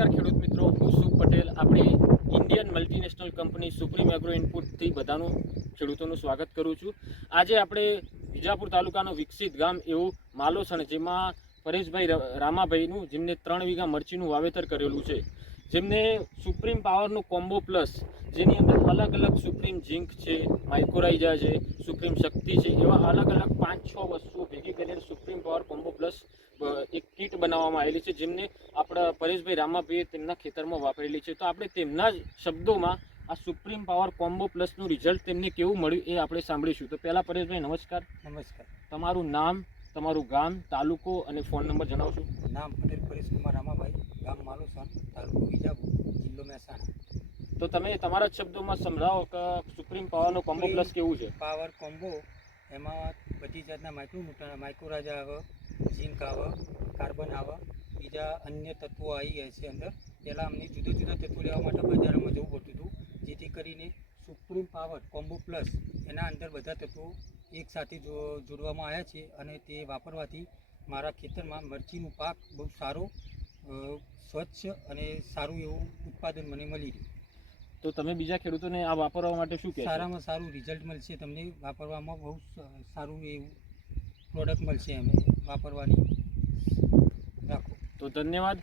નમસ્કાર ખેડૂત મિત્રો, હું શુભ પટેલ આપણી Indian multinational company Supreme Agro ઇનપુટથી બધાનું ખેડૂતોનું સ્વાગત કરું છું. આજે આપણે વિજાપુર તાલુકાનું વિકસિત ગામ એવું માલોસણ, જેમાં પરેશભાઈ રામાભાઈનું, જેમને 3 વીઘા મરચીનું વાવેતર કરેલું છે, જેમને સુપ્રીમ પાવરનું કોમ્બો પ્લસ, જેની અંદર અલગ અલગ સુપ્રીમ ઝીંક છે, માઇક્રોરાઇઝા છે, સુપ્રીમ શક્તિ છે, એવા અલગ અલગ 5-6 વસ્તુઓ ભેગી કરીને સુપ્રીમ પાવર કોમ્બો પ્લસ એક કીટ બનાવવામાં આવેલી છે, જેમને આપણા પરેશભાઈ રામાભાઈએ તેમના ખેતરમાં વાપરેલી છે. તો આપણે તેમના જ શબ્દોમાં આ સુપ્રીમ પાવર કોમ્બો પ્લસનું રિઝલ્ટ તેમને કેવું મળ્યું એ આપણે સાંભળીશું. તો પહેલાં પરેશભાઈ નમસ્કાર. નમસ્કાર. તમારું નામ, તમારું ગામ, તાલુકો અને ફોન નંબર જણાવશો? નામ પટેલ પરેશકુમાર રામાભાઈ, ગામ માલોસણ, તાલુકો વિજાપુર, જિલ્લો મહેસાણા. તો તમે તમારા જ શબ્દોમાં સમજાવો કે સુપ્રીમ પાવરનો કોમ્બો પ્લસ કેવું છે? પાવર કોમ્બો એમાં બધી જાતના માઇક્રોરાજા આવે, ઝીંક આવે, કાર્બન આવે, બીજા અન્ય તત્વો આવી ગયા છે અંદર. પહેલાં અમને જુદા જુદા તત્વો લેવા માટે બજારમાં જવું પડતું હતું, જેથી કરીને સુપ્રીમ પાવર કોમ્બો પ્લસ એના અંદર બધા તત્વો એકસાથે જોડવામાં આવ્યા છે, અને તે વાપરવાથી મારા ખેતરમાં મરચીનું પાક બહુ સારો, સ્વચ્છ અને સારું એવું ઉત્પાદન મને મળી રહ્યું. તો તમે બીજા ખેડૂતોને આ વાપરવા માટે શું કહેશો? સારામાં સારું રિઝલ્ટ મળશે તમને, વાપરવામાં બહુ સારું એવું પ્રોડક્ટ મળશે અમે વાપરવાની. રાખો. તો ધન્યવાદ.